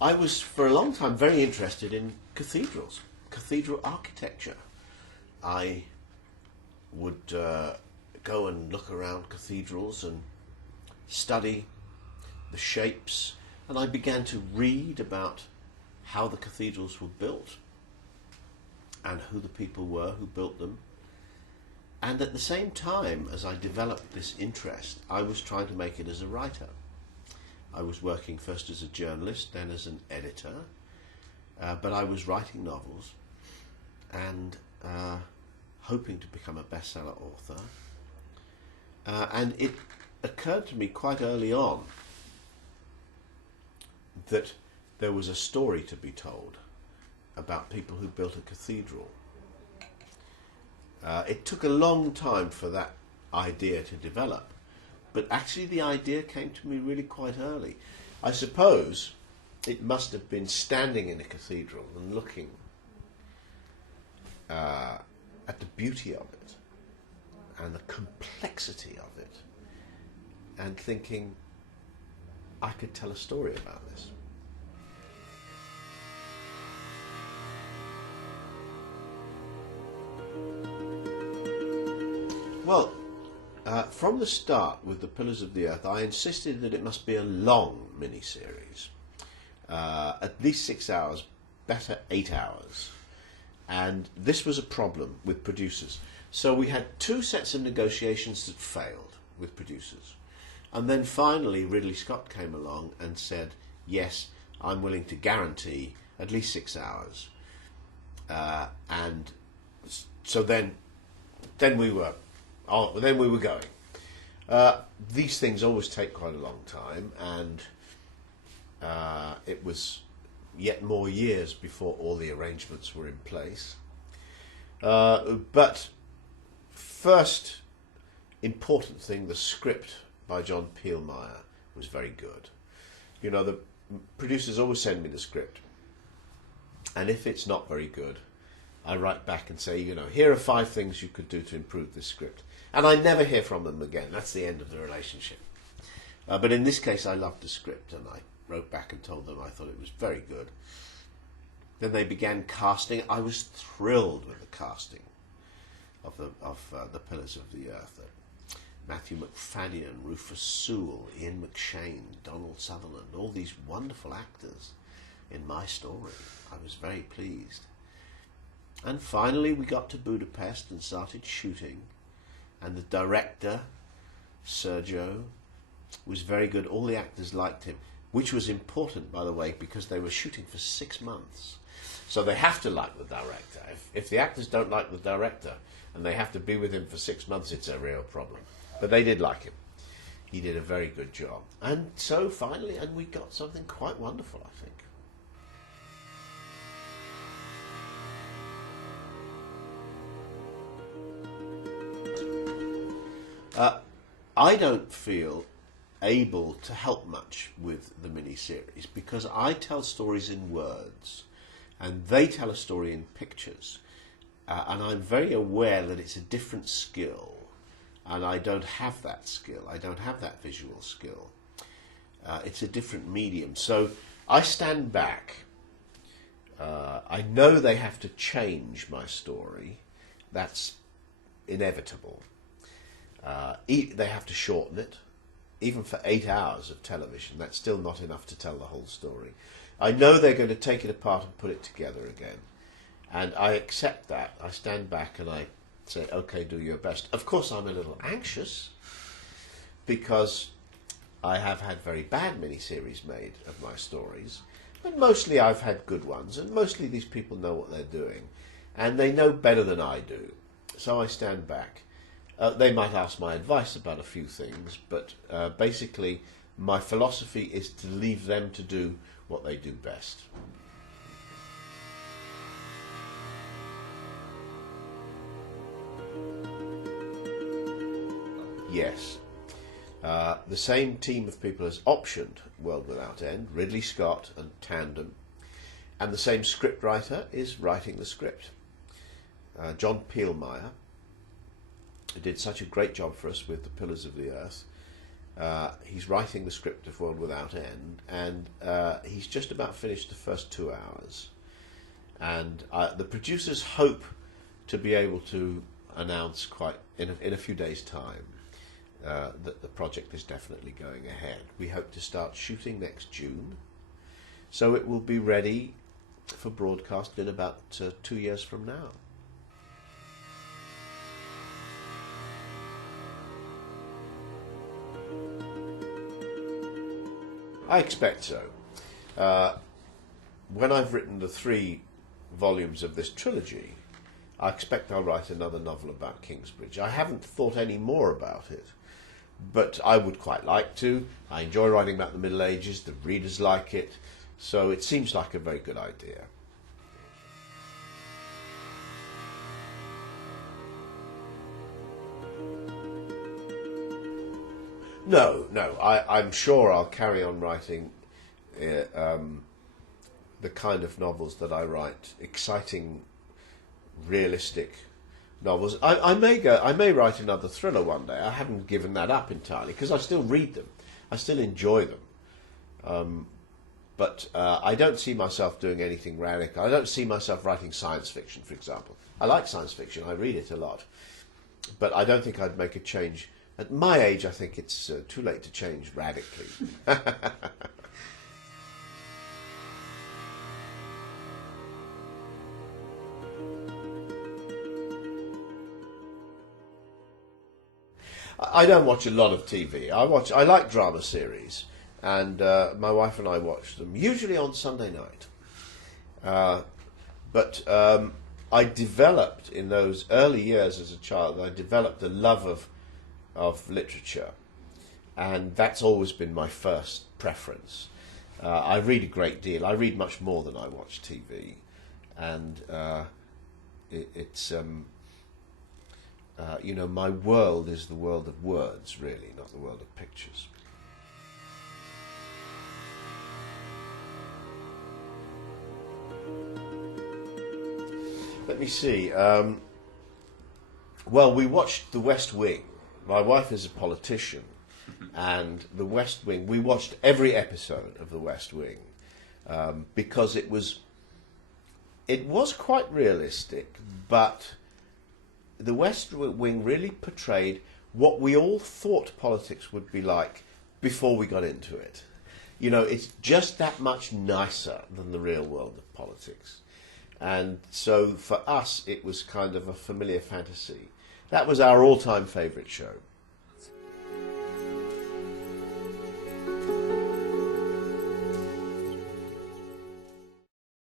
I was for a long time very interested in cathedrals, cathedral architecture. I would go and look around cathedrals and study the shapes, and I began to read about how the cathedrals were built and who the people were who built them. And at the same time as I developed this interest, I was trying to make it as a writer. I was working first as a journalist, then as an editor, but I was writing novels and hoping to become a bestseller author. And it occurred to me quite early on that there was a story to be told about people who built a cathedral. It took a long time for that idea to develop, but actually the idea came to me really quite early. I suppose it must have been standing in a cathedral and looking at the beauty of it and the complexity of it and thinking, I could tell a story about this. Well, from the start with the Pillars of the Earth, I insisted that it must be a long mini-series, at least 6 hours, better 8 hours. And this was a problem with producers. So we had 2 sets of negotiations that failed with producers. And then finally Ridley Scott came along and said, yes, I'm willing to guarantee at least 6 hours. And so then we were going. These things always take quite a long time, and it was yet more years before all the arrangements were in place. But first important thing, the script by John Peelmeyer was very good. You know, the producers always send me the script, and if it's not very good, I write back and say, you know, here are 5 things you could do to improve this script. And I never hear from them again. That's the end of the relationship. But in this case, I loved the script, and I wrote back and told them I thought it was very good. Then they began casting. I was thrilled with the casting of the Pillars of the Earth. Matthew McFadden, Rufus Sewell, Ian McShane, Donald Sutherland, all these wonderful actors in my story. I was very pleased. And finally we got to Budapest and started shooting, and the director, Sergio, was very good. All the actors liked him, which was important, by the way, because they were shooting for 6 months. So they have to like the director. If the actors don't like the director and they have to be with him for 6 months, it's a real problem. But they did like him. He did a very good job. And so finally, and we got something quite wonderful, I think. I don't feel able to help much with the mini-series because I tell stories in words and they tell a story in pictures, and I'm very aware that it's a different skill, and I don't have that skill. I don't have that visual skill. It's a different medium. So I stand back. I know they have to change my story. That's inevitable. They have to shorten it. Even for 8 hours of television, that's still not enough to tell the whole story. I know they're going to take it apart and put it together again. And I accept that. I stand back and I say, okay, do your best. Of course, I'm a little anxious because I have had very bad miniseries made of my stories. But mostly I've had good ones, and mostly these people know what they're doing. And they know better than I do. So I stand back. They might ask my advice about a few things, but basically my philosophy is to leave them to do what they do best. Yes. The same team of people has optioned World Without End, Ridley Scott and Tandem, and the same scriptwriter is writing the script. John Peelmeyer did such a great job for us with the Pillars of the Earth, He's writing the script of World Without End, and he's just about finished the first 2 hours. And the producers hope to be able to announce in a few days' time that the project is definitely going ahead. We hope to start shooting next June, so it will be ready for broadcast in about 2 years from now. I expect so. When I've written the 3 volumes of this trilogy, I expect I'll write another novel about Kingsbridge. I haven't thought any more about it, but I would quite like to. I enjoy writing about the Middle Ages, the readers like it, so it seems like a very good idea. No, I'm sure I'll carry on writing the kind of novels that I write, exciting, realistic novels. I may write another thriller one day. I haven't given that up entirely because I still read them. I still enjoy them. But I don't see myself doing anything radical. I don't see myself writing science fiction, for example. I like science fiction. I read it a lot. But I don't think I'd make a change. At my age, I think it's too late to change radically. I don't watch a lot of TV. I like drama series, and my wife and I watch them, usually on Sunday night. But I developed, in those early years as a child, I developed a love of literature, and that's always been my first preference. I read a great deal. I read much more than I watch TV, and it's you know, my world is the world of words, really, not the world of pictures. Let me see. Well, we watched The West Wing. My wife is a politician, and The West Wing, we watched every episode of The West Wing because it was quite realistic, but The West Wing really portrayed what we all thought politics would be like before we got into it. You know, it's just that much nicer than the real world of politics. And so for us, it was kind of a familiar fantasy. That was our all-time favourite show.